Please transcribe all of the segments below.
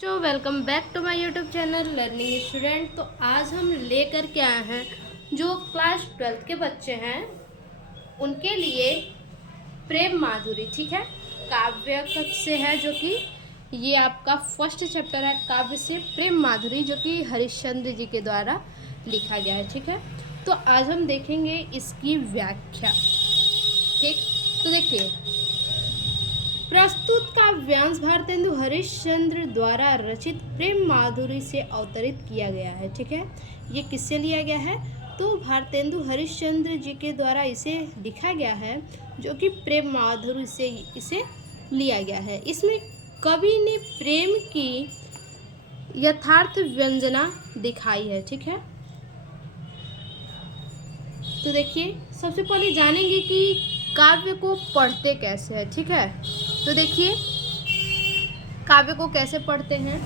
Welcome back to my YouTube channel learning student. तो आज हम लेकर के आए हैं जो क्लास 12th के बच्चे हैं उनके लिए प्रेम माधुरी, ठीक है, काव्य से है, जो कि ये आपका फर्स्ट चैप्टर है काव्य से प्रेम माधुरी, जो कि हरिश्चंद्र जी के द्वारा लिखा गया है। ठीक है, तो आज हम देखेंगे इसकी व्याख्या। ठीक, तो देखिए, प्रस्तुत काव्यांश भारतेंदु हरिश्चंद्र द्वारा रचित प्रेम माधुरी से अवतरित किया गया है। ठीक है, ये किससे लिया गया है? तो भारतेंदु हरिश्चंद्र जी के द्वारा इसे लिखा गया है, जो कि प्रेम माधुरी से इसे लिया गया है। इसमें कवि ने प्रेम की यथार्थ व्यंजना दिखाई है। ठीक है, तो देखिए, सबसे पहले जानेंगे कि काव्य को पढ़ते कैसे हैं। ठीक है, तो देखिए काव्य को कैसे पढ़ते हैं।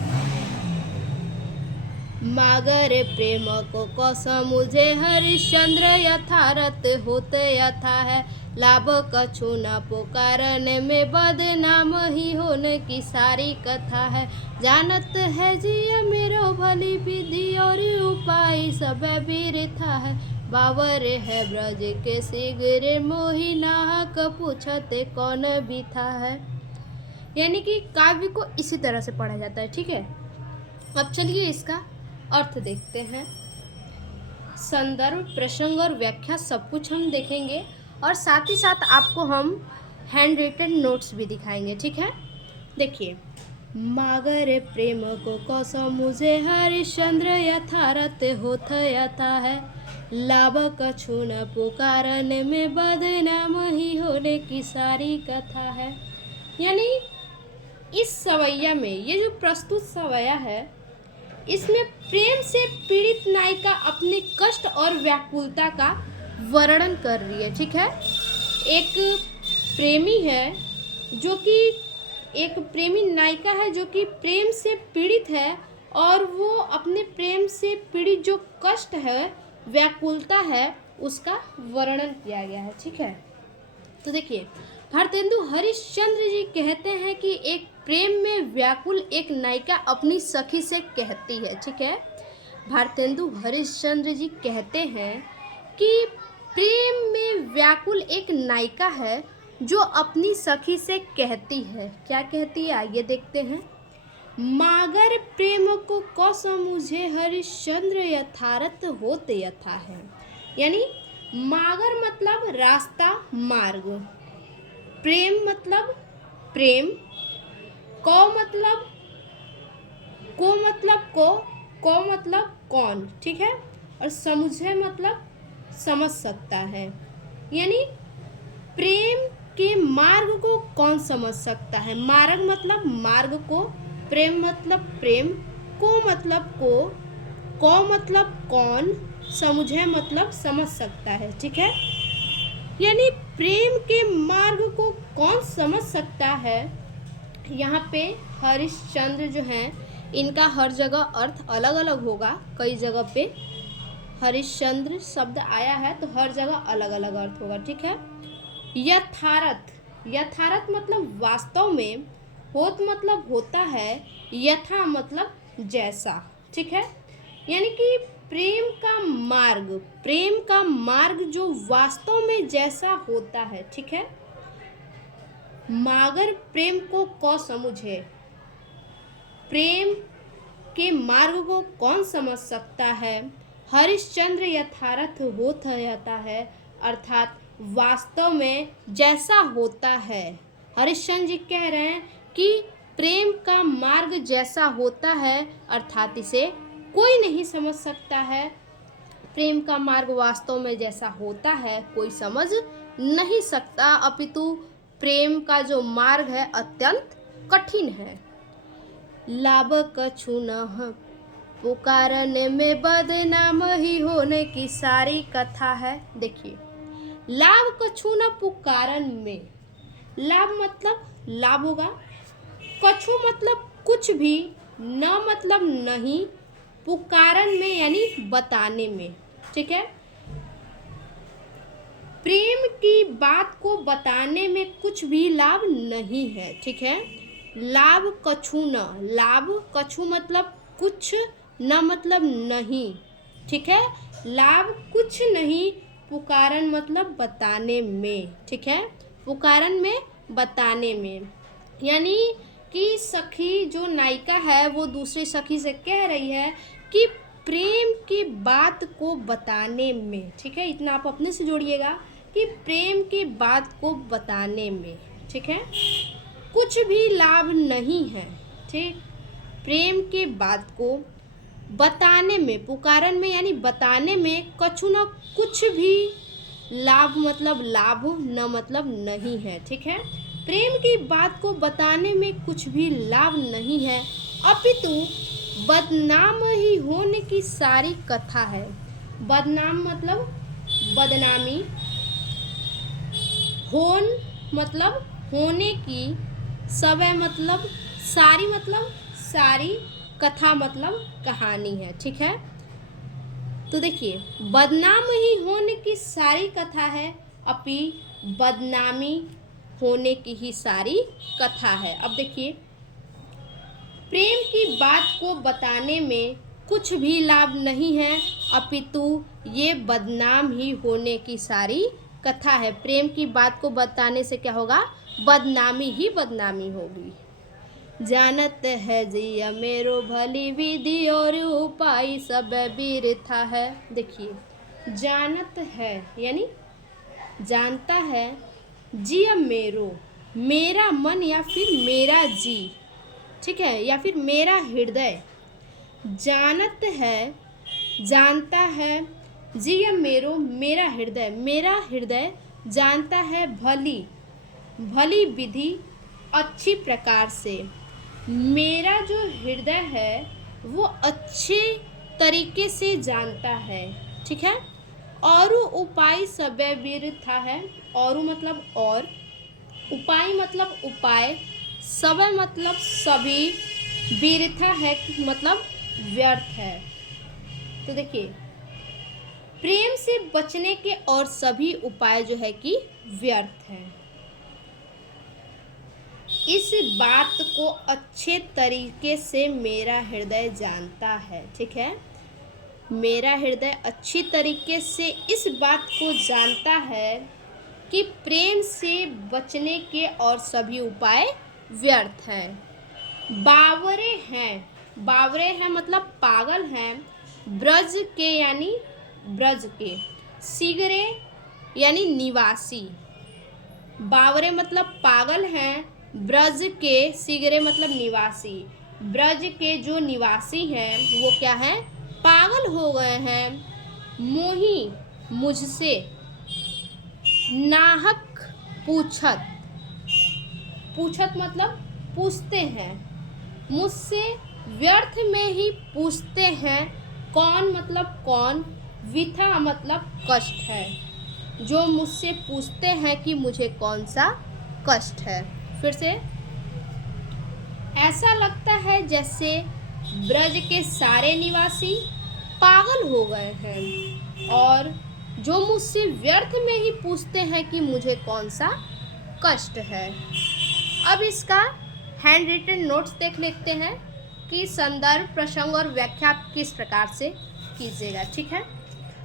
मागर प्रेम को कसम मुझे हरिश्चंद्र यथारथ होते यथा है, लाभ कछु न पुकारने में बदनाम ही होने की सारी कथा है। जानत है जिया मेरो भली विधि और उपाय सब वृथा है, बावर है ब्रज के शीघ्र मोहि नाहक पूछते कौन भी था है। यानी कि काव्य को इसी तरह से पढ़ा जाता है। ठीक है, अब चलिए इसका अर्थ देखते हैं। संदर्भ, प्रसंग और व्याख्या सब कुछ हम देखेंगे, और साथ ही साथ आपको हम हैंड रिटन नोट्स भी दिखाएंगे। ठीक है, देखिए, मागर प्रेम को कसम मुझे हरिश्चंद्र यथारथ होत यथा है, लाभ कछु न पुकारने में बदनाम ही होने की सारी कथा है। यानी इस सवैया में, ये जो प्रस्तुत सवैया है, इसमें प्रेम से पीड़ित नायिका अपने कष्ट और व्याकुलता का वर्णन कर रही है। ठीक है, एक प्रेमी है जो कि एक प्रेमी नायिका है जो कि प्रेम से पीड़ित है, और वो अपने प्रेम से पीड़ित जो कष्ट है, व्याकुलता है, उसका वर्णन किया गया है। ठीक है, तो देखिए, भारतेंदु हरिश्चंद्र जी कहते हैं कि एक प्रेम में व्याकुल एक नायिका अपनी सखी से कहती है। ठीक है, भारतेंदु हरिश्चंद्र जी कहते हैं कि प्रेम में व्याकुल एक नायिका है जो अपनी सखी से कहती है। क्या कहती है, आइए देखते हैं। मागर प्रेम को कसम मुझे हरिश्चंद्र यथारथ होते यथा है। यानी मागर मतलब रास्ता, मार्ग, प्रेम मतलब प्रेम, को मतलब को मतलब कौन, ठीक है, और समझे मतलब समझ सकता है। यानी प्रेम के मार्ग को कौन समझ सकता है। मार्ग मतलब मार्ग को, प्रेम मतलब प्रेम, को मतलब को मतलब कौन, समझे मतलब समझ सकता है। ठीक है, यानी प्रेम के मार्ग को कौन समझ सकता है। यहाँ पे हरिश्चंद्र जो हैं, इनका हर जगह अर्थ अलग अलग होगा। कई जगह पे हरिश्चंद्र शब्द आया है तो हर जगह अलग अलग अर्थ होगा। ठीक है, यथारथ, यथारथ मतलब वास्तव में, होत मतलब होता है, यथा मतलब जैसा। ठीक है, यानी कि प्रेम का मार्ग, प्रेम का मार्ग जो वास्तव में जैसा होता है। ठीक है, मागर प्रेम को कौ समझे, प्रेम के मार्ग को कौन समझ सकता है। हरिश्चंद्र यथारथ होता है, अर्थात वास्तव में जैसा होता है। हरिश्चंद्र जी कह रहे हैं कि प्रेम का मार्ग जैसा होता है, अर्थात इसे कोई नहीं समझ सकता है। प्रेम का मार्ग वास्तव में जैसा होता है कोई समझ नहीं सकता, अपितु प्रेम का जो मार्ग है अत्यंत कठिन है। लाभ कछु न पुकारने में बदनाम ही होने की सारी कथा है। देखिए, लाभ कछु न पुकारन में, लाभ मतलब लाभ होगा, कछु मतलब कुछ भी, न मतलब नहीं, पुकारन में यानी बताने में। ठीक है, प्रेम की बात को बताने में कुछ भी लाभ नहीं है। ठीक है, लाभ कछु न, लाभ कछु मतलब कुछ, न मतलब नहीं, ठीक है। लाभ कुछ नहीं, पुकारन मतलब बताने में, ठीक है। पुकारन में बताने में, यानी कि सखी जो नायिका है वो दूसरी सखी से कह रही है कि प्रेम की बात को बताने में, ठीक है। इतना आप अपने से जोड़िएगा कि प्रेम की बात को बताने में, ठीक है, कुछ भी लाभ नहीं है, ठीक। प्रेम के बात को बताने में, पुकारन में यानी बताने में, कछु न कुछ भी, लाभ मतलब लाभ, न मतलब नहीं है, ठीक है। प्रेम की बात को बताने में कुछ भी लाभ नहीं है, अपितु बदनाम ही होने की सारी कथा है। बदनाम मतलब बदनामी, होन मतलब होने की, समय मतलब सारी, कथा मतलब कहानी है, ठीक है। तो देखिए, बदनाम ही होने की सारी कथा है, अपि बदनामी होने की ही सारी कथा है। अब देखिए, प्रेम की बात को बताने में कुछ भी लाभ नहीं है, अपितु ये बदनाम ही होने की सारी कथा है। प्रेम की बात को बताने से क्या होगा, बदनामी ही बदनामी होगी। जानत है जिया मेरो भली विधि और उपाय सब बिरथा है। देखिए, जानत है यानी जानता है, जिया मेरो, मेरा मन या फिर मेरा जी, ठीक है, या फिर मेरा हृदय। जानत है, जानता है, जिया मेरो, मेरा हृदय जानता है भली भली विधि, अच्छी प्रकार से। मेरा जो हृदय है वो अच्छे तरीके से जानता है, ठीक है। और उपाय सबे बिरथा है, और मतलब और, उपाय मतलब उपाय, सबे मतलब सभी, बिरथा है मतलब व्यर्थ है। तो देखिए, प्रेम से बचने के और सभी उपाय जो है कि व्यर्थ है। इस बात को अच्छे तरीके से मेरा हृदय जानता है, ठीक है। मेरा हृदय अच्छी तरीके से इस बात को जानता है कि प्रेम से बचने के और सभी उपाय व्यर्थ हैं। बावरे हैं मतलब पागल हैं, ब्रज के यानी ब्रज के, सिगरे यानी निवासी। बावरे मतलब पागल हैं, ब्रज के, सिगरे मतलब निवासी। ब्रज के जो निवासी हैं वो क्या हैं, पागल हो गए हैं। मोही मुझसे, नाहक पूछत, पूछत मतलब पूछते हैं, मुझसे व्यर्थ में ही पूछते हैं। कौन मतलब कौन, विथा मतलब कष्ट है, जो मुझसे पूछते हैं कि मुझे कौन सा कष्ट है। फिर से, ऐसा लगता है जैसे ब्रज के सारे निवासी पागल हो गए हैं, और जो मुझसे व्यर्थ में ही पूछते हैं कि मुझे कौन सा कष्ट है। अब इसका हैंड रिटन नोट्स देख लेते हैं कि संदर्भ, प्रसंग और व्याख्या आप किस प्रकार से कीजिएगा, ठीक है।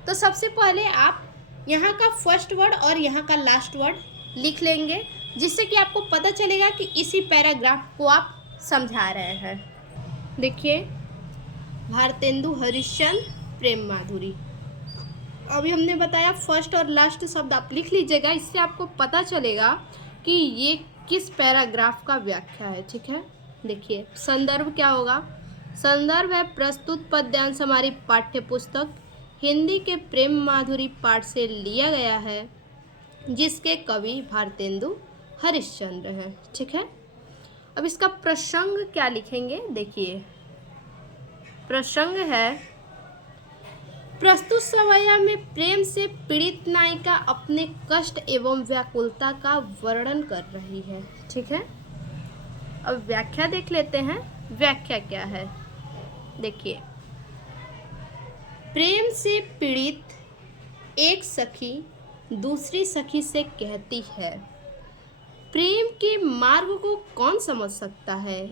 तो सबसे पहले आप यहाँ का फर्स्ट वर्ड और यहाँ का लास्ट वर्ड लिख लेंगे, जिससे कि आपको पता चलेगा कि इसी पैराग्राफ को आप समझा रहे हैं। देखिए, भारतेंदु हरिश्चंद्र प्रेम माधुरी। अभी हमने बताया फर्स्ट और लास्ट शब्द आप लिख लीजिएगा, इससे आपको पता चलेगा कि ये किस पैराग्राफ का व्याख्या है, ठीक है। देखिए, संदर्भ क्या होगा, संदर्भ है प्रस्तुत पद्यांश हमारी पाठ्य पुस्तक हिंदी के प्रेम माधुरी पाठ से लिया गया है, जिसके कवि भारतेंदु हरिश्चंद्र हैं, ठीक है। अब इसका प्रसंग क्या लिखेंगे, देखिए, प्रसंग है, प्रस्तुत समय में प्रेम से पीड़ित नायिका अपने कष्ट एवं व्याकुलता का वर्णन कर रही है, ठीक है। अब व्याख्या देख लेते हैं, व्याख्या क्या है। देखिए, प्रेम से पीड़ित एक सखी दूसरी सखी से कहती है, प्रेम के मार्ग को कौन समझ सकता है?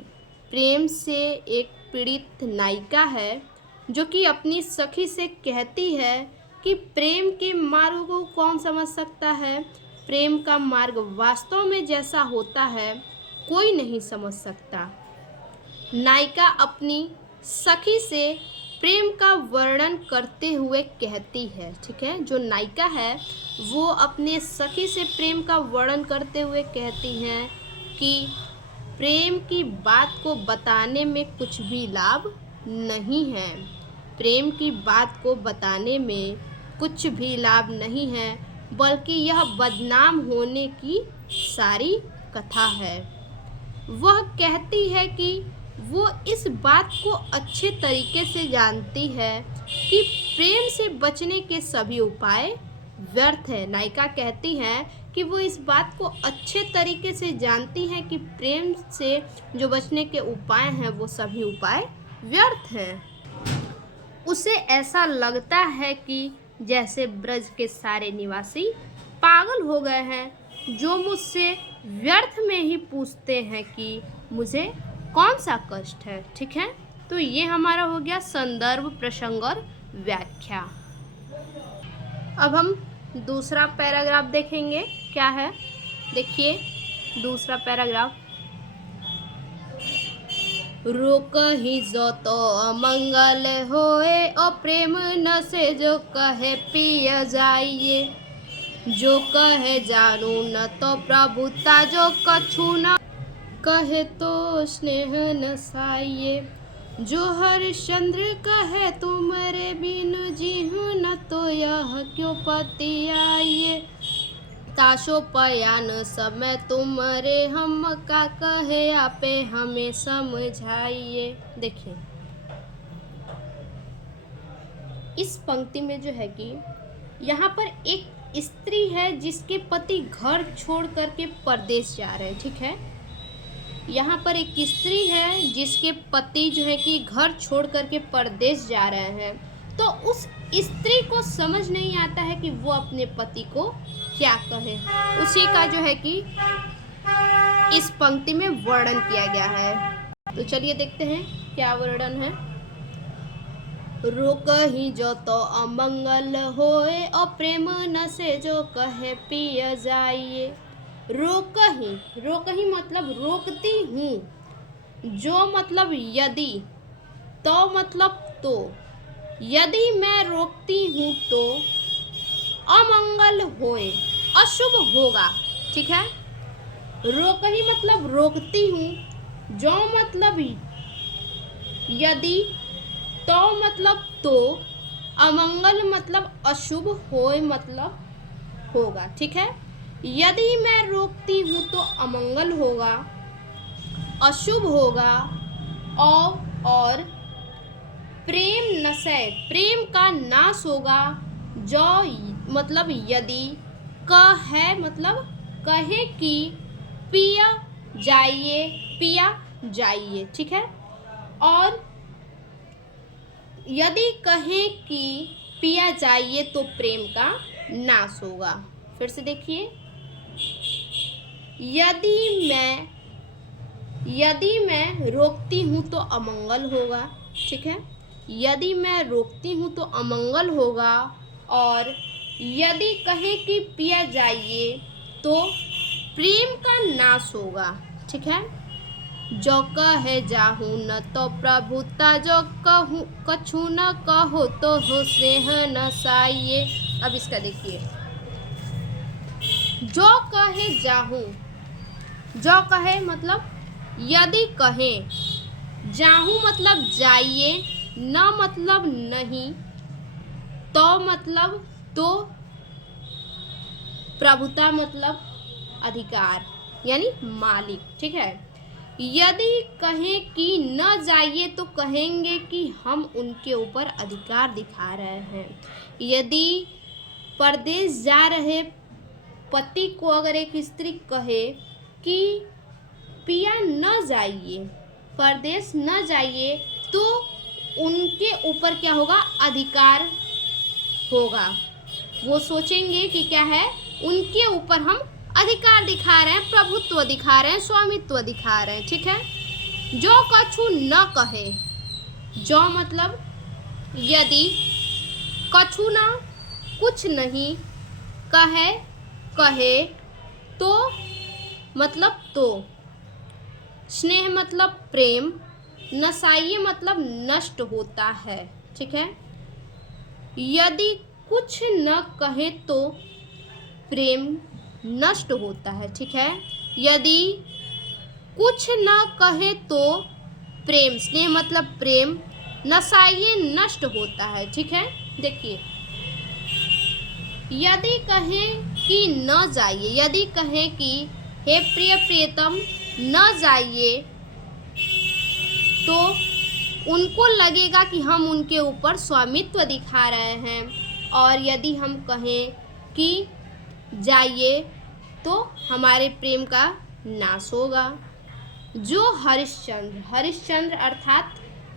प्रेम से एक पीड़ित नायिका है जो कि अपनी सखी से कहती है कि प्रेम के मार्ग को कौन समझ सकता है? प्रेम का मार्ग वास्तव में जैसा होता है कोई नहीं समझ सकता। नायिका अपनी सखी से प्रेम का वर्णन करते हुए कहती है, ठीक है, जो नायिका है वो अपने सखी से प्रेम का वर्णन करते हुए कहती हैं कि प्रेम की बात को बताने में कुछ भी लाभ नहीं है। प्रेम की बात को बताने में कुछ भी लाभ नहीं है, बल्कि यह बदनाम होने की सारी कथा है। वह कहती है कि वो इस बात को अच्छे तरीके से जानती है कि प्रेम से बचने के सभी उपाय व्यर्थ है। नायिका कहती है कि वो इस बात को अच्छे तरीके से जानती है कि प्रेम से जो बचने के उपाय हैं वो सभी उपाय व्यर्थ हैं। उसे ऐसा लगता है कि जैसे ब्रज के सारे निवासी पागल हो गए हैं, जो मुझसे व्यर्थ में ही पूछते हैं कि मुझे कौन सा कष्ट है। ठीक है, तो ये हमारा हो गया संदर्भ, प्रसंग और व्याख्या। अब हम दूसरा पैराग्राफ देखेंगे क्या है। देखिए दूसरा पैराग्राफ, रोकहि जो तो अमंगल होए और प्रेम न से जो कहे पिय जाइए, जो कहे जानू न तो प्रभुता, जो कछु न कहे तो स्नेह नसाइए, जो हरिश्चंद्र कहे तुमरे बिन जीहु न तो यह क्यों पति आइए, ताशो पयान समय तुमरे हम का कहे आपे हमें समझाइए। देखिए इस पंक्ति में जो है कि यहाँ पर एक स्त्री है जिसके पति घर छोड़ करके परदेश जा रहे हैं। ठीक है, यहाँ पर एक स्त्री है जिसके पति जो है कि घर छोड़ करके परदेश जा रहे हैं, तो उस स्त्री को समझ नहीं आता है कि वो अपने पति को क्या कहे। उसी का जो है कि इस पंक्ति में वर्णन किया गया है। तो चलिए देखते हैं क्या वर्णन है। रोकहि जो तो अमंगल होए और प्रेम न से जो कहे पिय जाइए। रोकहि, रोकहि मतलब रोकती हूँ, जो मतलब यदि, तो मतलब तो, यदि मैं रोकती हूँ तो अमंगल होए, अशुभ होगा। ठीक है, रोकहि मतलब रोकती हूँ, जो मतलब यदि, तो मतलब तो, अमंगल मतलब अशुभ, होए मतलब होगा। ठीक है, यदि मैं रोकती हूँ तो अमंगल होगा, अशुभ होगा, और प्रेम नशय, प्रेम का नाश होगा, जो मतलब यदि, कहे मतलब कहे कि पिया जाइए, पिया जाइए। ठीक है, और यदि कहें कि पिया जाइए तो प्रेम का नाश होगा। फिर से देखिए, यदि मैं रोकती हूँ तो अमंगल होगा। ठीक है, यदि मैं रोकती हूँ तो अमंगल होगा, और यदि कहे कि पिया जाइए तो प्रेम का नाश होगा। ठीक है, जो कहे जाहू न तो प्रभुता, जो कहूँ कछु न कहो तो हो स्नेह नसाइए। अब इसका देखिए, जो कहे जाहू, जो कहे मतलब यदि कहे, जाहू मतलब जाइए, न मतलब नहीं, तो मतलब तो, प्रभुता मतलब अधिकार यानी मालिक। ठीक है, यदि कहें कि न जाइए तो कहेंगे कि हम उनके ऊपर अधिकार दिखा रहे हैं। यदि परदेश जा रहे पति को अगर एक स्त्री कहे कि पिया न जाइए, परदेश न जाइए, तो उनके ऊपर क्या होगा, अधिकार होगा। वो सोचेंगे कि क्या है, उनके ऊपर हम अधिकार दिखा रहे हैं, प्रभुत्व दिखा रहे हैं, स्वामित्व दिखा रहे हैं, ठीक है। जो कछु न कहे, जो मतलब यदि, कछु न कुछ नहीं, कहे कहे, तो मतलब तो, स्नेह मतलब प्रेम, नसाइए मतलब नष्ट होता है, ठीक है। यदि कुछ न कहे तो प्रेम नष्ट होता है, ठीक है। यदि कुछ न कहे तो प्रेम, स्नेह मतलब प्रेम, नसाइए नष्ट होता है, ठीक है। देखिए, यदि कहे कि न जाइए, यदि कहे कि हे प्रिय प्रियतम न जाइए, तो उनको लगेगा कि हम उनके ऊपर स्वामित्व दिखा रहे हैं। और यदि हम कहें कि जाइए, तो हमारे प्रेम का नाश होगा। जो हरिश्चंद्र, हरिश्चंद्र अर्थात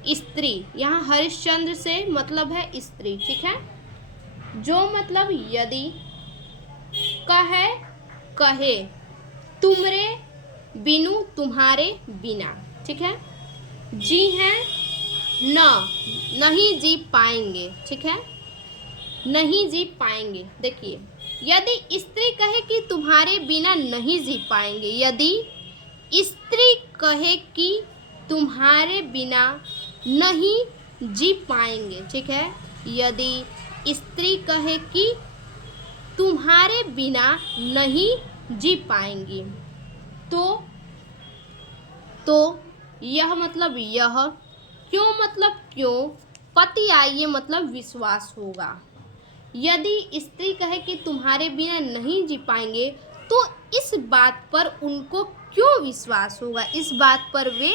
स्त्री, यहाँ हरिश्चंद्र से मतलब है स्त्री, ठीक है। जो मतलब यदि, कहे कहे, तुमरे बिनु तुम्हारे बिना, ठीक है। जी हैं न, नहीं जी पाएंगे, ठीक है, नहीं जी पाएंगे। देखिए, यदि स्त्री कहे कि तुम्हारे बिना नहीं जी पाएंगे, यदि स्त्री कहे कि तुम्हारे बिना नहीं जी पाएंगे, ठीक है। यदि स्त्री कहे कि तुम्हारे बिना नहीं जी पाएंगी, तो यह मतलब यह, क्यों मतलब क्यों, पति आइए मतलब विश्वास होगा। यदि स्त्री कहे कि तुम्हारे बिना नहीं जी पाएंगे, तो इस बात पर उनको क्यों विश्वास होगा, इस बात पर वे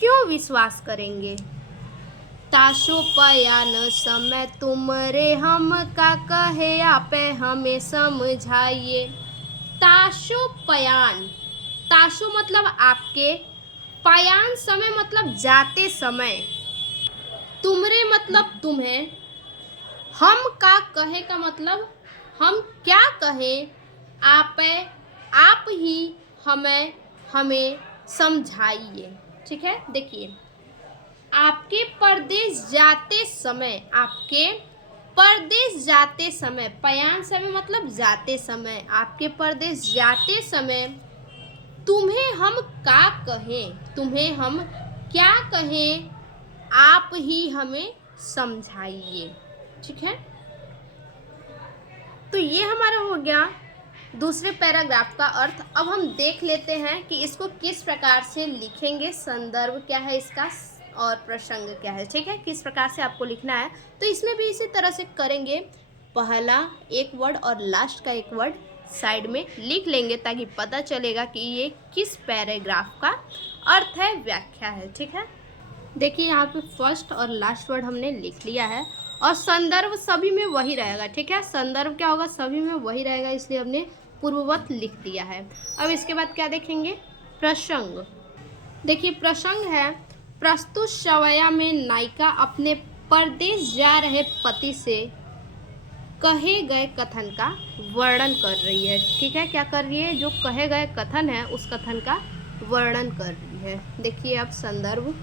क्यों विश्वास करेंगे। ताशोपयान समय तुमरे हम का कहे आपे हमें समझाइए। ताशोपयान, ताशो मतलब आपके, पयान समय मतलब जाते समय, तुमरे मतलब तुम्हें, हम का कहे का मतलब हम क्या कहें, आप ही हमें समझाइए, ठीक है। देखिए, आपके परदेश जाते समय, आपके परदेश जाते समय, पयान समय मतलब जाते समय, आपके परदेश जाते समय तुम्हें हम का कहें, तुम्हें हम क्या कहें, आप ही हमें समझाइए, ठीक है। तो ये हमारा हो गया दूसरे पैराग्राफ का अर्थ। अब हम देख लेते हैं कि इसको किस प्रकार से लिखेंगे, संदर्भ क्या है इसका और प्रसंग क्या है, ठीक है, किस प्रकार से आपको लिखना है। तो इसमें भी इसी तरह से करेंगे, पहला एक वर्ड और लास्ट का एक वर्ड साइड में लिख लेंगे, ताकि पता चलेगा कि ये किस पैराग्राफ का अर्थ है, व्याख्या है, ठीक है। देखिए, यहाँ पे फर्स्ट और लास्ट वर्ड हमने लिख लिया है, और संदर्भ सभी में वही रहेगा, ठीक है। संदर्भ क्या होगा, सभी में वही रहेगा, इसलिए हमने पूर्ववत लिख दिया है। अब इसके बाद क्या देखेंगे, प्रसंग। देखिए, प्रसंग है, प्रस्तुत सवया में नायिका अपने परदेश जा रहे पति से कहे गए कथन का वर्णन कर रही है, ठीक है। क्या कर रही है, जो कहे गए कथन है उस कथन का वर्णन कर रही है। देखिए, अब संदर्भ,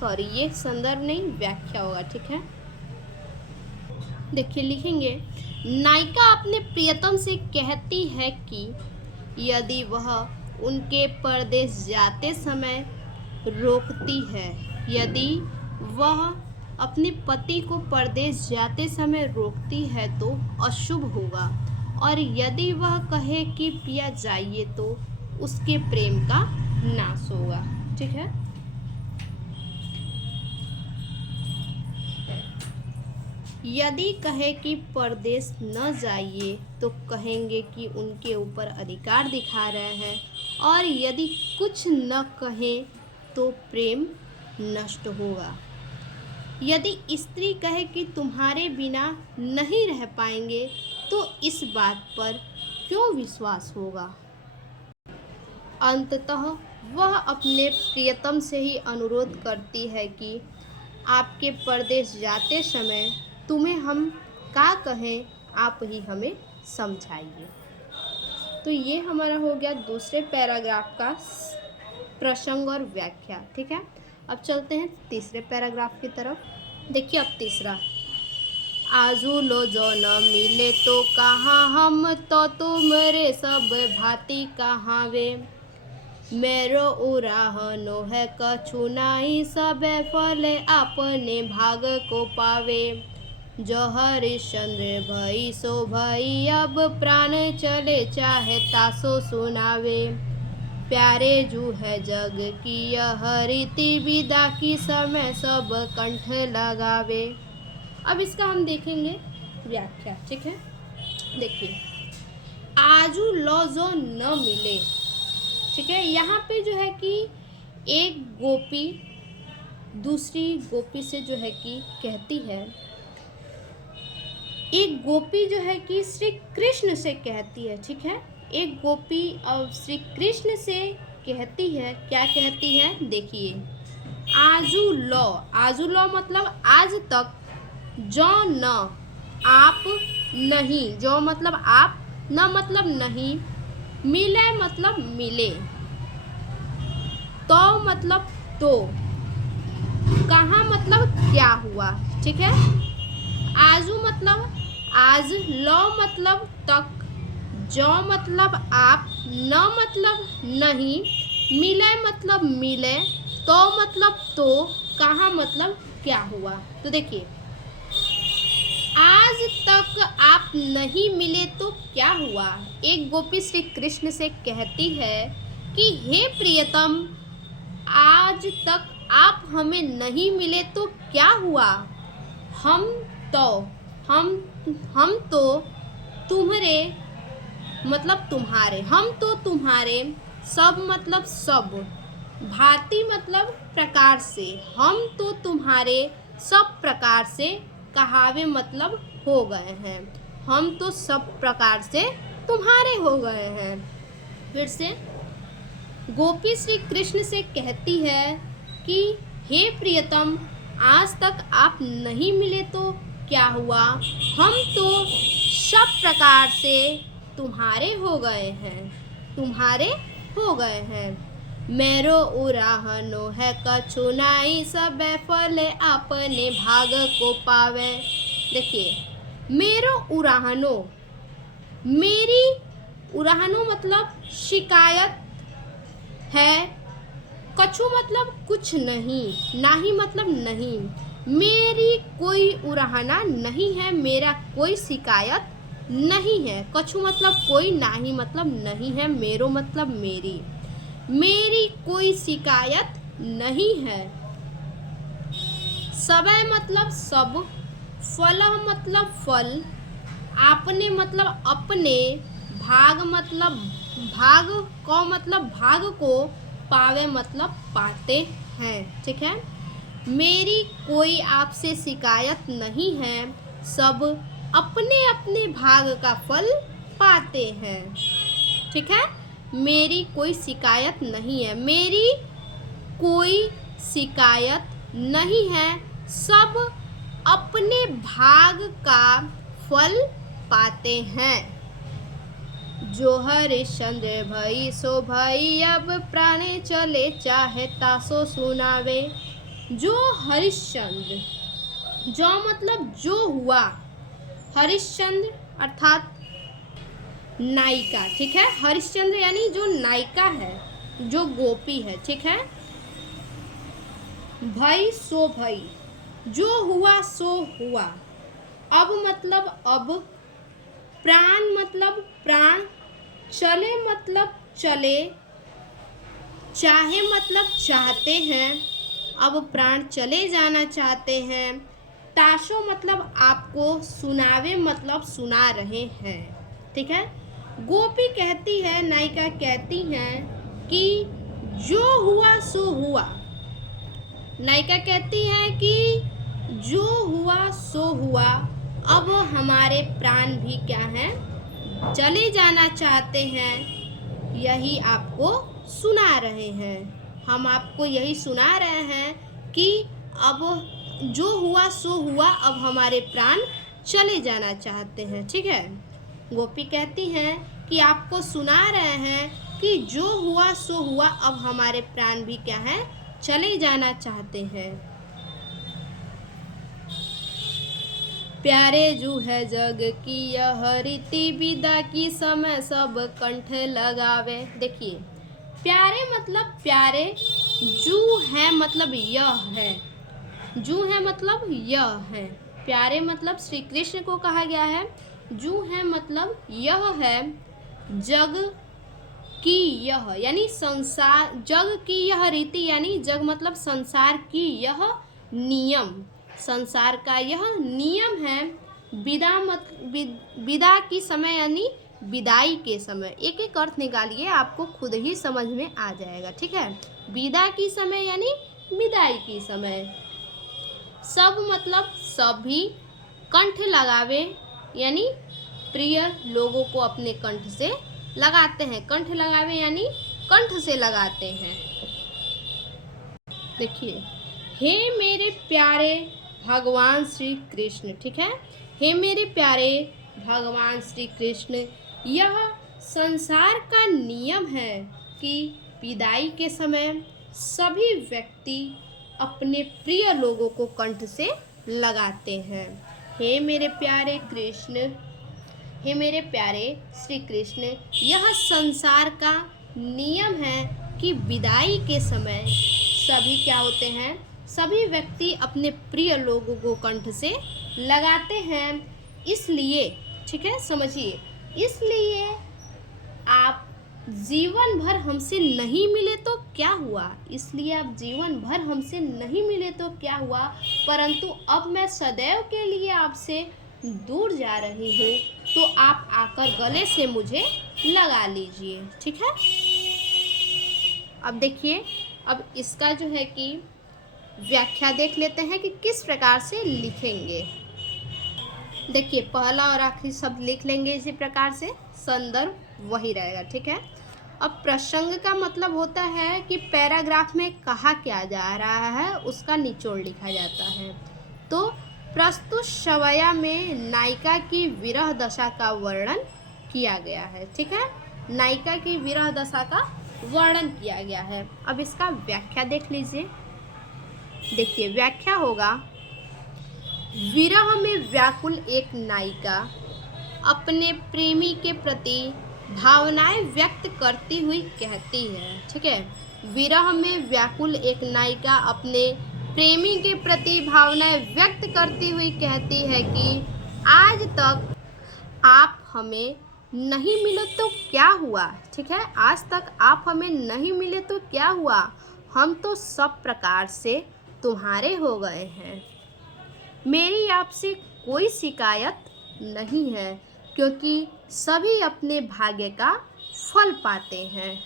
सॉरी ये संदर्भ नहीं व्याख्या होगा, ठीक है। देखिए, लिखेंगे, नायिका अपने प्रियतम से कहती है कि यदि वह उनके परदेश जाते समय रोकती है, यदि वह अपने पति को परदेश जाते समय रोकती है तो अशुभ होगा, और यदि वह कहे कि पिया जाइए तो उसके प्रेम का नाश होगा, ठीक है। यदि कहे कि परदेश न जाइए तो कहेंगे कि उनके ऊपर अधिकार दिखा रहे हैं, और यदि कुछ न कहें तो प्रेम नष्ट होगा। यदि स्त्री कहे कि तुम्हारे बिना नहीं रह पाएंगे, तो इस बात पर क्यों विश्वास होगा। अंततः वह अपने प्रियतम से ही अनुरोध करती है कि आपके परदेश जाते समय तुम्हें हम का कहें, आप ही हमें समझाइए। तो ये हमारा हो गया दूसरे पैराग्राफ का प्रसंग और व्याख्या। ठीक है, अब चलते हैं तीसरे पैराग्राफ की तरफ। देखिए अब तीसरा, आजू लो जो न मिले तो कहाँ हम, तो तुमरे सब भांति कहाँ वे। मेरो उराहनो है कछु नाही, सब फल अपने भाग को पावे। जो हरिश्चंद्र भई सो भई, अब प्राण चले चाहे तासो सुनावे। प्यारे जू है जग की यह रीति, विदा की समय सब कंठ लगावे। अब इसका हम देखेंगे व्याख्या। ठीक है, देखिए आजू लो जो न मिले। ठीक है, यहाँ पे जो है कि एक गोपी दूसरी गोपी से जो है कि कहती है, एक गोपी जो है कि श्री कृष्ण से कहती है। ठीक है, एक गोपी अब श्री कृष्ण से कहती है, क्या कहती है देखिए, आजू लो मतलब आज तक, जो न आप नहीं, जो मतलब आप, न मतलब नहीं, मिले मतलब मिले, तो मतलब तो, कहाँ मतलब क्या हुआ। ठीक है, आजू मतलब आज, लो मतलब तक, जो मतलब आप, न मतलब नहीं, मिले मतलब मिले, तो मतलब तो, कहाँ मतलब क्या हुआ। तो देखिए आज तक आप नहीं मिले तो क्या हुआ। एक गोपी श्री कृष्ण से कहती है कि हे प्रियतम, आज तक आप हमें नहीं मिले तो क्या हुआ। हम तो तुम्हारे मतलब तुम्हारे, हम तो तुम्हारे, सब मतलब सब, भांति मतलब प्रकार से, हम तो तुम्हारे सब प्रकार से, कहावे मतलब हो गए हैं, हम तो सब प्रकार से तुम्हारे हो गए हैं। फिर से गोपी श्री कृष्ण से कहती है कि हे प्रियतम, आज तक आप नहीं मिले तो क्या हुआ, हम तो सब प्रकार से तुम्हारे हो गए हैं, तुम्हारे हो गए हैं। मेरो उराहनो है कछु नाई, सब फल अपने भाग को पावे। देखिए मेरो उराहनो, मेरी उराहनो मतलब शिकायत है, कछु मतलब कुछ नहीं, नाही मतलब नहीं, मेरी कोई उराहना नहीं है, मेरा कोई शिकायत नहीं है। कछु मतलब कोई, नाही मतलब नहीं है, मेरो मतलब मेरी, मेरी कोई शिकायत नहीं है। सबय मतलब सब, फल मतलब फल, आपने मतलब अपने, भाग मतलब भाग को मतलब भाग को, पावे मतलब पाते हैं। ठीक है, मेरी कोई आपसे शिकायत नहीं है, सब अपने अपने भाग का फल पाते हैं। ठीक है, मेरी कोई शिकायत नहीं है, मेरी कोई शिकायत नहीं है, सब अपने भाग का फल पाते हैं। जो हरिश्चंद्र भई सो भई, अब प्राणे चले चाहे तासो सुनावे। जो हरिश्चंद्र, जो मतलब जो हुआ, हरिश्चंद्र अर्थात नायिका। ठीक है, हरिश्चंद्र यानी जो नायिका है, जो गोपी है। ठीक है, भई सो भई, जो हुआ सो हुआ, अब मतलब अब, प्राण मतलब प्राण, चले मतलब चले, चाहे मतलब चाहते हैं, अब प्राण चले जाना चाहते हैं, ताशो मतलब आपको, सुनावे मतलब सुना रहे हैं। ठीक है, गोपी कहती है, नायिका कहती है कि जो हुआ सो हुआ, नायिका कहती है कि जो हुआ सो हुआ, अब हमारे प्राण भी क्या हैं, चले जाना चाहते हैं, यही आपको सुना रहे हैं। हम आपको यही सुना रहे हैं कि अब जो हुआ सो हुआ, अब हमारे प्राण चले जाना चाहते हैं। ठीक है, गोपी कहती हैं कि आपको सुना रहे हैं कि जो हुआ सो हुआ, अब हमारे प्राण भी क्या है, चले जाना चाहते हैं। प्यारे जू है जग की यह रीति, विदा की समय सब कंठ लगावे। देखिए, प्यारे मतलब प्यारे, जू है मतलब यह है, जू है मतलब यह है, प्यारे मतलब श्री कृष्ण को कहा गया है, जू है मतलब यह है, जग की यह यानी संसार, जग की यह रीति यानी जग मतलब संसार की यह नियम, संसार का यह नियम है। विदा की समय यानी विदाई के समय। एक एक अर्थ निकालिए, आपको खुद ही समझ में आ जाएगा, ठीक है। विदा की समय यानी विदाई की समय। सब मतलब सभी, कंठ लगावे यानी प्रिय लोगों को अपने कंठ से लगाते हैं, कंठ लगावे यानी कंठ से लगाते हैं। देखिए, हे मेरे प्यारे भगवान श्री कृष्ण, ठीक है, हे मेरे प्यारे भगवान श्री कृष्ण, यह संसार का नियम है कि विदाई के समय सभी व्यक्ति अपने प्रिय लोगों को कंठ से लगाते हैं। हे मेरे प्यारे कृष्ण, हे मेरे प्यारे श्री कृष्ण, यह संसार का नियम है कि विदाई के समय सभी क्या होते हैं, सभी व्यक्ति अपने प्रिय लोगों को कंठ से लगाते हैं। इसलिए, ठीक है, समझिए, इसलिए आप जीवन भर हमसे नहीं मिले तो क्या हुआ, इसलिए आप जीवन भर हमसे नहीं मिले तो क्या हुआ, परंतु अब मैं सदैव के लिए आपसे दूर जा रही हूँ, तो आप आकर गले से मुझे लगा लीजिए, ठीक है। अब देखिए, अब इसका जो है कि व्याख्या देख लेते हैं कि किस प्रकार से लिखेंगे। देखिए, पहला और आखिरी शब्द लिख लेंगे इसी प्रकार से, संदर्भ वही रहेगा, ठीक है। अब प्रसंग का मतलब होता है कि पैराग्राफ में कहा क्या जा रहा है उसका निचोड़ लिखा जाता है। तो प्रस्तुत सवया में नायिका की विरह दशा का वर्णन किया गया है, ठीक है, नायिका की विरह दशा का वर्णन किया गया है। अब इसका व्याख्या देख लीजिए। देखिए, व्याख्या होगा, विरह में व्याकुल एक नायिका अपने प्रेमी के प्रति भावनाएं व्यक्त करती हुई कहती है, ठीक है, विरह में व्याकुल एक नायिका अपने प्रेमी के प्रति भावनाएं व्यक्त करती हुई कहती है कि आज तक आप हमें नहीं मिले तो क्या हुआ, ठीक है, आज तक आप हमें नहीं मिले तो क्या हुआ, हम तो सब प्रकार से तुम्हारे हो गए हैं। मेरी आपसे कोई शिकायत नहीं है, क्योंकि सभी अपने भाग्य का फल पाते हैं।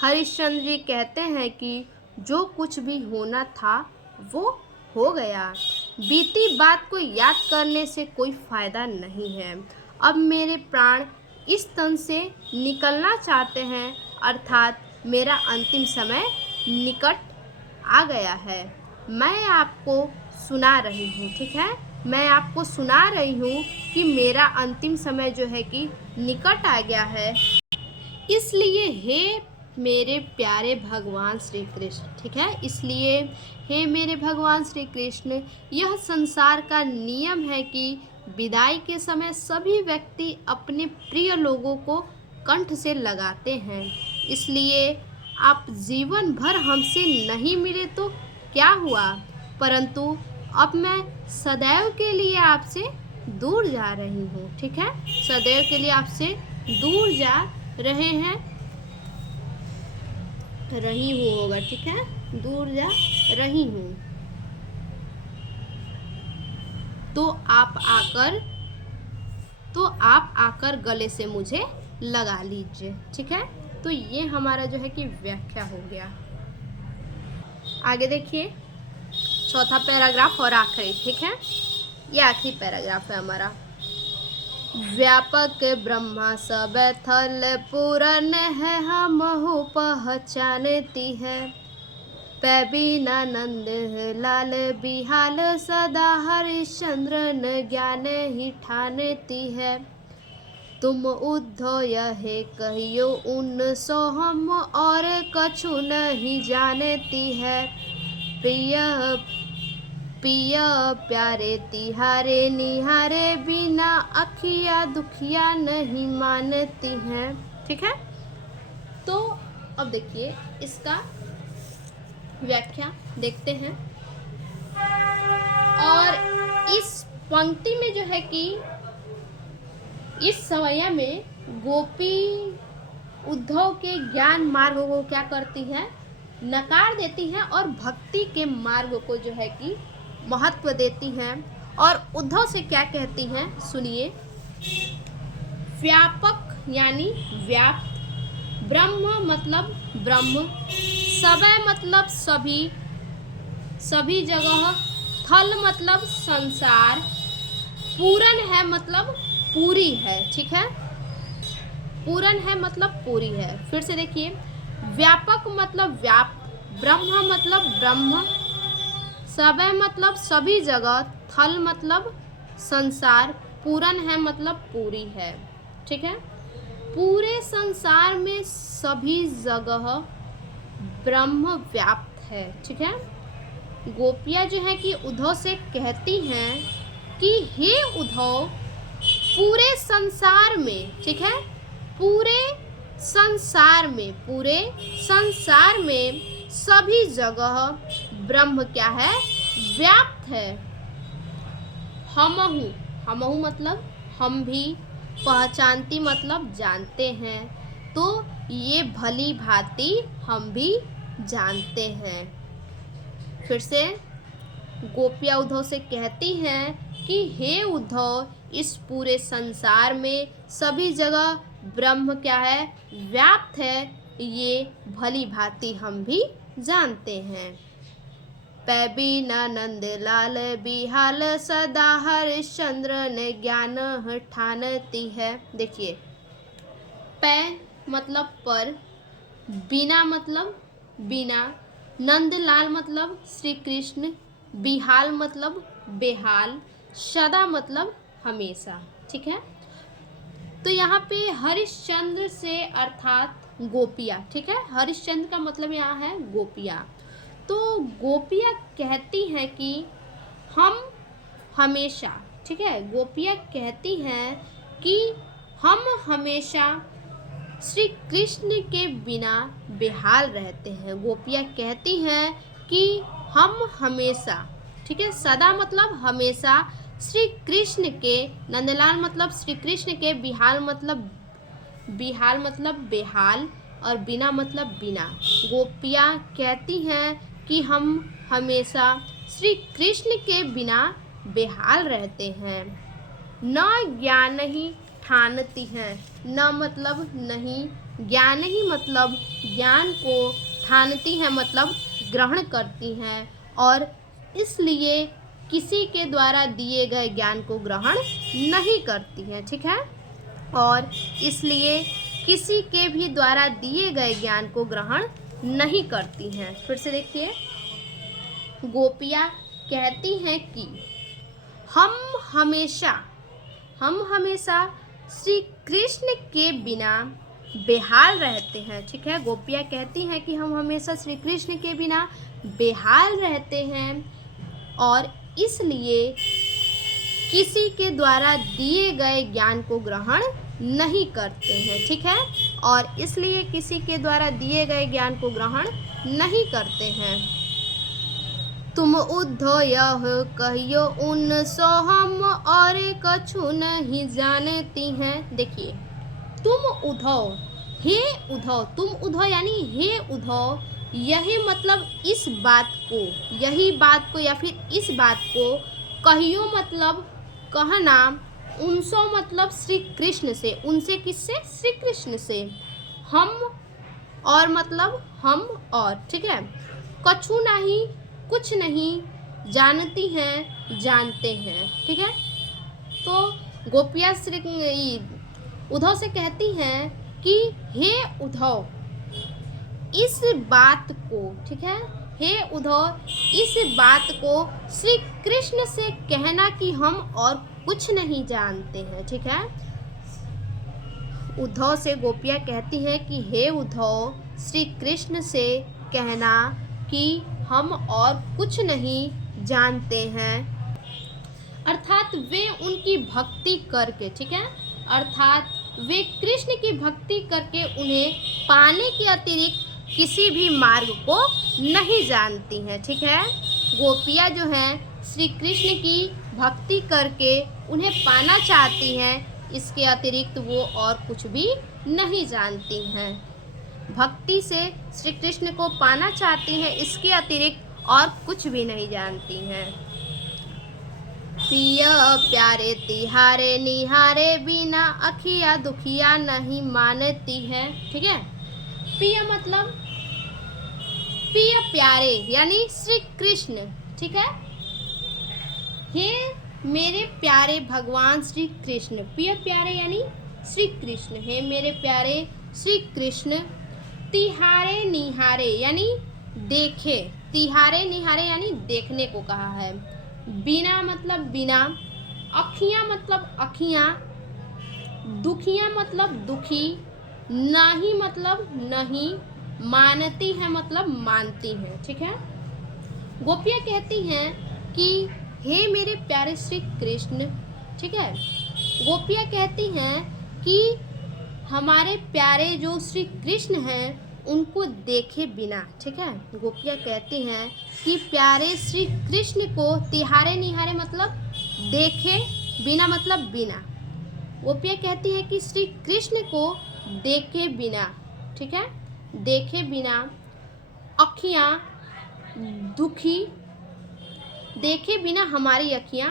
हरिश्चंद्र जी कहते हैं कि जो कुछ भी होना था वो हो गया, बीती बात को याद करने से कोई फायदा नहीं है। अब मेरे प्राण इस तन से निकलना चाहते हैं, अर्थात मेरा अंतिम समय निकट आ गया है। मैं आपको सुना रही हूँ, ठीक है, मैं आपको सुना रही हूँ कि मेरा अंतिम समय जो है कि निकट आ गया है। इसलिए हे मेरे प्यारे भगवान श्री कृष्ण, ठीक है, इसलिए हे मेरे भगवान श्री कृष्ण, यह संसार का नियम है कि विदाई के समय सभी व्यक्ति अपने प्रिय लोगों को कंठ से लगाते हैं। इसलिए आप जीवन भर हमसे नहीं मिले तो क्या हुआ, परंतु अब मैं सदैव के लिए आपसे दूर जा रही हूँ, ठीक है, सदैव के लिए आपसे दूर जा रहे हैं, रही हूँ होगा, ठीक है, दूर जा रही हूँ, तो आप आकर गले से मुझे लगा लीजिए, ठीक है। तो ये हमारा जो है कि व्याख्या हो गया। आगे देखिए, चौथा पैराग्राफ और आखिरी, ठीक है, ये आखिरी पैराग्राफ है हमारा। व्यापक ब्रह्मा सब थल पूरन है, हमहु पहचानती है। बिना नंद लाल बिहाल सदा हरिश्चंद्र न ज्ञान ही ठानती है। तुम उद्धव यह कहियो उन सो हम और कछु नहीं जानती है। प्रिय पिय प्यारे तिहारे निहारे बिना अखिया दुखिया नहीं मानती हैं। ठीक है, तो अब देखिए इसका व्याख्या देखते हैं। और इस पंक्ति में जो है कि इस सवैया में गोपी उद्धव के ज्ञान मार्ग को क्या करती है, नकार देती हैं और भक्ति के मार्ग को जो है कि महत्व देती हैं। और उद्धव से क्या कहती हैं सुनिए। व्यापक यानी व्याप्त, ब्रह्म मतलब ब्रह्म, सवै मतलब सभी, सभी जगह, थल मतलब संसार, पूरन है मतलब पूरी है। ठीक है, पूरन है मतलब पूरी है। फिर से देखिए, व्यापक मतलब व्याप्त, ब्रह्म मतलब ब्रह्म, सवै मतलब सभी जगह, थल मतलब संसार, पूरन है मतलब पूरी है। ठीक है, पूरे संसार में सभी जगह ब्रह्म व्याप्त है। ठीक है, गोपियाँ जो है कि उद्धव से कहती हैं कि हे उद्धव, पूरे संसार में, ठीक है, पूरे संसार में, पूरे संसार में सभी जगह ब्रह्म क्या है, व्याप्त है। हमहु, हमहु मतलब हम भी, पहचानती मतलब जानते हैं, तो ये भली भांति हम भी जानते हैं। फिर से गोपियाँ उद्धव से कहती हैं कि हे उद्धव, इस पूरे संसार में सभी जगह ब्रह्म क्या है, व्याप्त है, ये भली भांति हम भी जानते हैं। पै बिना नंद लाल बिहाल सदा हरिश्चंद्र ने ज्ञान ठानती है। देखिए, पै मतलब पर, बिना मतलब बिना, नंद लाल मतलब श्री कृष्ण, बिहाल मतलब बेहाल, सदा मतलब हमेशा। ठीक है, तो यहाँ पे हरिश्चंद्र से अर्थात गोपियाँ। ठीक है, हरिश्चंद्र का मतलब यहाँ है गोपियाँ। तो गोपियाँ कहती हैं कि हम हमेशा, ठीक है, गोपियाँ कहती हैं कि हम हमेशा श्री कृष्ण के बिना बेहाल रहते हैं। गोपियाँ कहती हैं कि हम हमेशा, ठीक है, सदा मतलब हमेशा, श्री कृष्ण के, नंदलाल मतलब श्री कृष्ण के, बिहाल मतलब बेहाल, और बिना मतलब बिना। गोपियाँ कहती हैं कि हम हमेशा श्री कृष्ण के बिना बेहाल रहते हैं। न ज्ञान ही ठानती हैं, न मतलब नहीं, ज्ञान ही मतलब ज्ञान को, ठानती हैं मतलब ग्रहण करती हैं, और इसलिए किसी के द्वारा दिए गए ज्ञान को ग्रहण नहीं करती हैं। ठीक है, और इसलिए किसी के भी द्वारा दिए गए ज्ञान को ग्रहण नहीं करती हैं। फिर से देखिए, गोपियाँ कहती हैं कि हम हमेशा श्री कृष्ण के बिना बेहाल रहते हैं। ठीक है, गोपियाँ कहती हैं कि हम हमेशा श्री कृष्ण के बिना बेहाल रहते हैं, और इसलिए किसी के द्वारा दिए गए ज्ञान को ग्रहण नहीं करते हैं। ठीक है, और इसलिए किसी के द्वारा दिए गए ज्ञान को ग्रहण नहीं करते हैं। तुम उद्धव यह कहियो उन सो हम और कछु नहीं जानती हैं। देखिए, तुम उद्धव, हे उद्धव, तुम उद्धव यानी हे उद्धव, यही मतलब इस बात को, यही बात को या फिर इस बात को, कहियो मतलब कहना, उनसो मतलब श्री कृष्ण से, उनसे किससे, श्री कृष्ण से, हम और मतलब हम और, ठीक है, कछु नहीं कुछ नहीं, जानती हैं जानते हैं। ठीक है, तो गोपियाँ श्री उद्धव से कहती हैं कि हे उद्धव, इस बात को, ठीक है, हे उद्धव, इस बात को श्री कृष्ण से कहना कि हम और कुछ नहीं जानते हैं। ठीक है, उद्धव से गोपियाँ कहती हैं कि हे उद्धव, श्री कृष्ण से कहना कि हम और कुछ नहीं जानते हैं। अर्थात वे उनकी भक्ति करके, ठीक है, अर्थात वे कृष्ण की भक्ति करके उन्हें पाने के अतिरिक्त किसी भी मार्ग को नहीं जानती हैं। ठीक है, गोपियाँ जो हैं श्री कृष्ण की भक्ति करके उन्हें पाना चाहती हैं, इसके अतिरिक्त वो और कुछ भी नहीं जानती हैं। भक्ति से श्री कृष्ण को पाना चाहती हैं, इसके अतिरिक्त और कुछ भी नहीं जानती हैं। प्रिय प्यारे तिहारे निहारे बिना अखिया दुखिया नहीं मानती है। ठीक है, प्रिय मतलब प्रिय प्यारे यानी श्री कृष्ण। ठीक है, हे मेरे प्यारे भगवान श्री कृष्ण, प्रिय प्यारे यानी श्री कृष्ण, हे मेरे प्यारे श्री कृष्ण, तिहारे निहारे यानी देखे, तिहारे निहारे यानी देखने को कहा है। बिना मतलब बिना, अखियाँ मतलब अखियाँ, दुखियाँ मतलब दुखी, नहीं मतलब नहीं, मानती है मतलब मानती है। ठीक है, गोपियाँ कहती हैं कि हे मेरे प्यारे श्री कृष्ण। ठीक है, गोपियाँ कहती हैं कि हमारे प्यारे जो श्री कृष्ण हैं उनको देखे बिना, ठीक है, गोपियाँ कहती हैं कि प्यारे श्री कृष्ण को तिहारे निहारे मतलब देखे बिना मतलब बिना। गोपियाँ कहती हैं कि श्री कृष्ण को देखे बिना, ठीक है, देखे बिना अखियाँ दुखी, देखे बिना हमारी अखियाँ,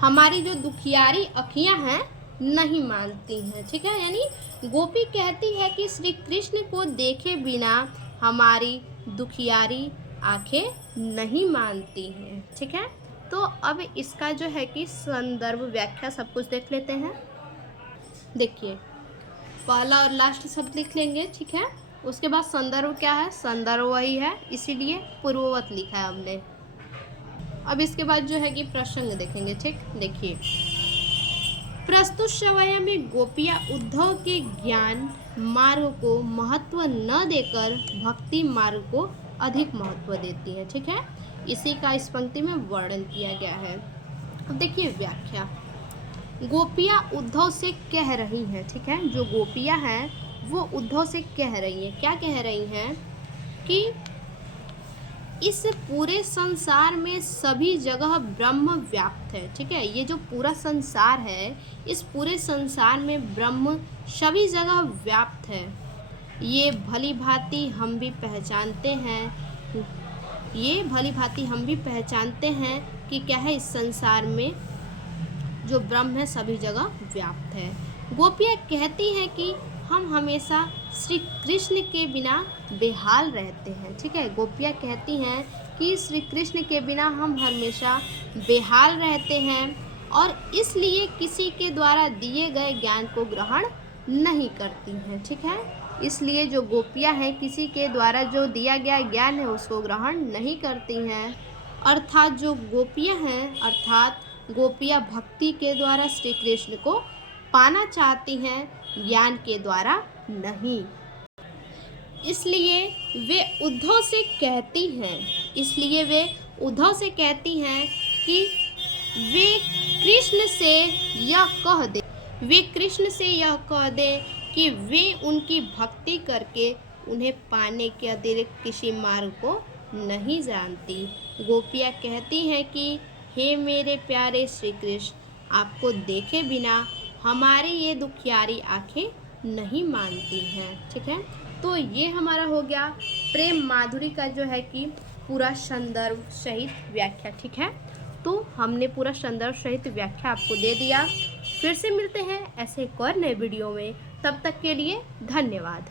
हमारी जो दुखियारी अखियाँ हैं नहीं मानती हैं। ठीक है, यानी गोपी कहती है कि श्री कृष्ण को देखे बिना हमारी दुखियारी आंखें नहीं मानती हैं। ठीक है, तो अब इसका जो है कि संदर्भ व्याख्या सब कुछ देख लेते हैं। देखिए, पहला और लास्ट शब्द लिख लेंगे। ठीक है, उसके बाद संदर्भ क्या है, संदर्भ वही है, इसीलिए पूर्ववत लिखा है हमने। अब इसके बाद जो है कि प्रसंग देखेंगे। ठीक, देखिए, प्रस्तुत समय में गोपियाँ उद्धव के ज्ञान मार्ग को महत्व न देकर भक्ति मार्ग को अधिक महत्व देती है। ठीक है, इसी का इस पंक्ति में वर्णन किया गया है। अब देखिए व्याख्या, गोपियाँ उद्धव से कह रही हैं। ठीक है, जो गोपियाँ हैं वो उद्धव से कह रही हैं, क्या कह रही हैं कि इस पूरे संसार में सभी जगह ब्रह्म व्याप्त है। ठीक है, ये जो पूरा संसार है, इस पूरे संसार में ब्रह्म सभी जगह व्याप्त है। ये भली भांति हम भी पहचानते हैं, ये भली भांति हम भी पहचानते हैं कि क्या है, इस संसार में जो ब्रह्म है सभी जगह व्याप्त है। गोपियाँ कहती हैं कि हम हमेशा श्री कृष्ण के बिना बेहाल रहते हैं। ठीक है, गोपियाँ कहती हैं कि श्री कृष्ण के बिना हम हमेशा बेहाल रहते हैं और इसलिए किसी के द्वारा दिए गए ज्ञान को ग्रहण नहीं करती हैं। ठीक है, इसलिए जो गोपियाँ हैं किसी के द्वारा जो दिया गया ज्ञान है उसको ग्रहण नहीं करती हैं। अर्थात जो गोपियाँ हैं, अर्थात गोपियाँ भक्ति के द्वारा श्री कृष्ण को पाना चाहती हैं, ज्ञान के द्वारा नहीं। इसलिए वे उद्धव से कहती हैं, इसलिए वे उद्धव से कहती हैं कि वे कृष्ण से यह कह दे, वे कृष्ण से यह कह दे कि वे उनकी भक्ति करके उन्हें पाने के अतिरिक्त किसी मार्ग को नहीं जानती। गोपियाँ कहती हैं कि हे मेरे प्यारे श्री कृष्ण, आपको देखे बिना हमारी ये दुखियारी आंखें नहीं मानती हैं। ठीक है, तो ये हमारा हो गया प्रेम माधुरी का जो है कि पूरा संदर्भ सहित व्याख्या। ठीक है, तो हमने पूरा संदर्भ सहित व्याख्या आपको दे दिया। फिर से मिलते हैं ऐसे एक और नए वीडियो में, तब तक के लिए धन्यवाद।